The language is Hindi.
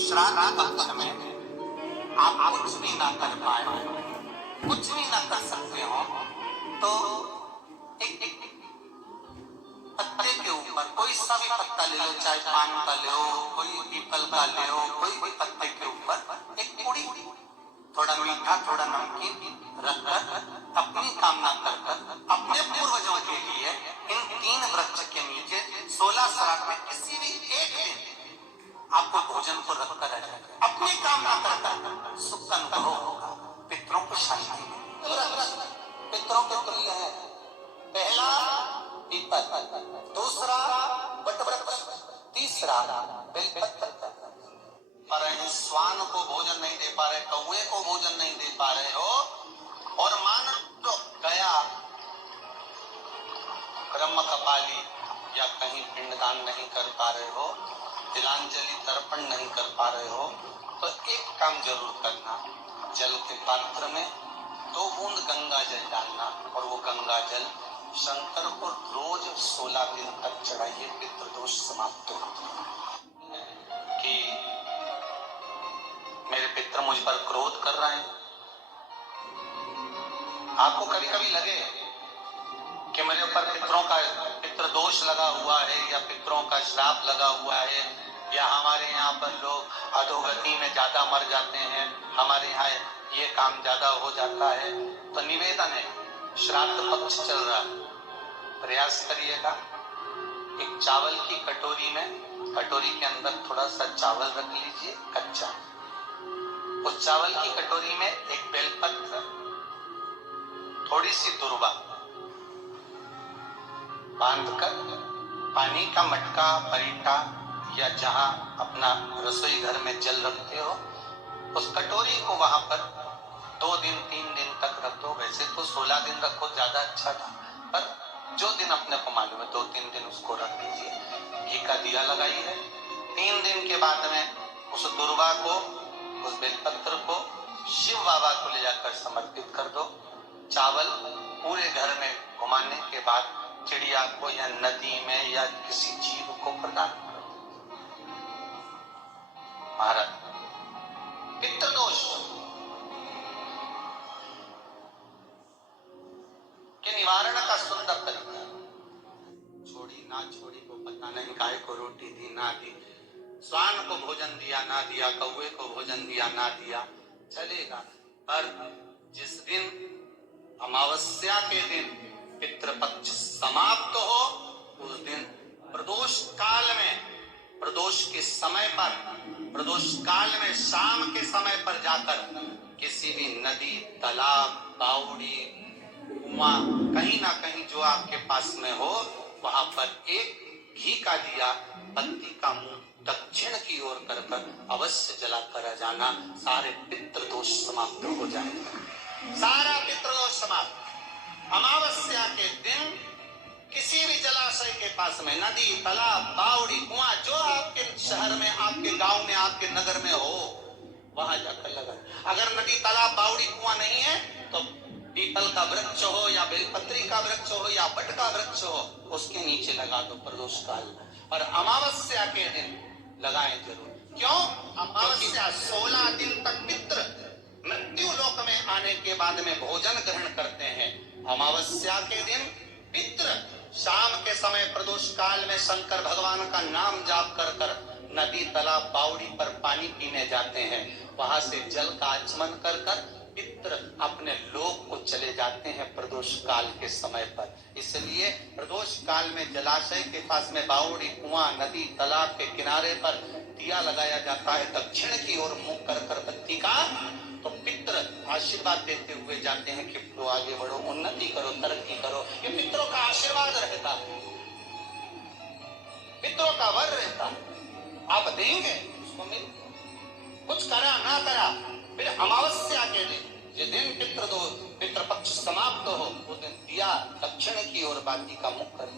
श्राद्ध पक्ष में आप कुछ भी ना कर पाए, कुछ भी ना कर सकते हो, तो एक पत्ते के ऊपर कोई सा भी पत्ता ले लो, चाहे पान का ले लो, कोई पीपल का ले लो, कोई भी पत्ते के ऊपर एक पूरी थोड़ा मीठा थोड़ा नमकीन रखकर अपनी कामना कर अपने पूर्वजों के लिए इन 3 वृक्ष के नीचे 16 श्राद्ध में किसी भी एक दिन आपको भोजन को रखकर अपनी कामना कर सुख का अनुभव होगा, पितरों को शांति मिलेगी। पितरों के तुल्य है पहला पीपल, दूसरा वटवृक्ष, तीसरा बेलपत्र। पर श्वान को भोजन नहीं दे पा रहे, कौवे को भोजन नहीं दे पा रहे हो, और मान तो गया ब्रह्म कपाली या कहीं पिंडदान नहीं कर पा रहे हो, तिलांजलि तर्पण नहीं कर पा रहे हो, तो एक काम जरूर करना, जल के पात्र में 2 बूंद गंगा जल डालना, और वो गंगा जल शंकर को रोज 16 दिन तक चढ़ाइए, पितृदोष समाप्त होता है। कि मेरे पितर मुझ पर क्रोध कर रहे हैं, आपको कभी कभी लगे कि मेरे ऊपर पितरों का पितृदोष लगा हुआ है, या पितरों का श्राप लगा हुआ है, या हमारे यहाँ पर लोग अधोगति में ज्यादा मर जाते हैं, हमारे यहाँ ये काम ज्यादा हो जाता है, तो निवेदन है, श्राद्ध पक्ष चल रहा है, प्रयास करिएगा, एक चावल की कटोरी में, कटोरी के अंदर थोड़ा सा चावल रख लीजिए कच्चा, उस चावल की कटोरी में एक बेलपत्र, थोड़ी सी दुर्वा बांधकर पानी का मटका, परीटा या जहां अपना रसोई घर में जल रखते हो, उस कटोरी को वहां पर 2 दिन 3 दिन तक रख दो। वैसे तो 16 दिन रखो, ज्यादा अच्छा था, पर जो दिन अपने को मालूम है 2-3 दिन उसको रख दीजिए। घी का दिया लगाइए, 3 दिन के बाद में उस दुर्वा को, उस बेलपत्र को शिव बाबा को ले जाकर समर्पित कर दो। चावल पूरे घर में घुमाने के बाद चिड़िया को या नदी में या किसी जीव को प्रदान करो। महाराज, पितृदोष के निवारण का सुंदर तरीका, छोड़ी ना छोड़ी को पता नहीं, गाय को रोटी दी ना दी, श्वान को भोजन दिया ना दिया, कौवे को भोजन दिया ना दिया, चलेगा, पर जिस दिन अमावस्या के दिन पितृपक्ष समाप्त हो, उस दिन प्रदोष काल में, प्रदोष के समय पर, प्रदोष काल में शाम के समय पर जाकर किसी भी नदी, तालाब, बावड़ी, कुआं, कहीं ना कहीं जो आपके पास में हो, वहां पर एक घी का दिया, बत्ती का मुंह दक्षिण की ओर कर अवश्य जला कर जाना, सारे पितृदोष समाप्त हो जाएगा, सारा पितृदोष समाप्त। अमावस्या के दिन किसी भी जलाशय के पास में, नदी, तालाब, बावड़ी, कुआं, जो आपके शहर में, आपके गांव में, आपके नगर में हो, वहां जाकर लगा। अगर नदी, तालाब, बावड़ी, कुआं नहीं है तो पीपल का वृक्ष हो या बेलपत्री का वृक्ष हो या बट का वृक्ष हो, उसके नीचे लगा दो प्रदोष काल। और अमावस्या के दिन लगाएं जरूर। क्यों? अमावस्या 16 दिन तक पितृ मृत्यु लोक में आने के बाद में भोजन ग्रहण करते हैं। अमावस्या के दिन पितृ शाम के समय प्रदोष काल में शंकर भगवान का नाम जाप कर कर नदी, तालाब, बावड़ी पर पानी पीने जाते हैं। वहां से जल का आचमन कर कर पितृ अपने लोक को चले जाते हैं प्रदोष काल के समय पर। इसलिए प्रदोष काल में जलाशय के पास में, बावड़ी, कुआं, नदी, तालाब के किनारे पर दिया लगाया जाता है, दक्षिण की ओर मुख कर कर बत्ती का, तो पितृ आशीर्वाद देते हुए जाते हैं कि तो आगे बढ़ो, उन्नति करो, तरक्की करो। ये पितरों का आशीर्वाद रहता है, पितरों का वर रहता है। आप देंगे उसको मिल, कुछ करा ना करा, फिर अमावस्या के दिन, जिस दिन पितृपक्ष समाप्त हो, उस दिन दिया दक्षिण की ओर बाती का मुख कर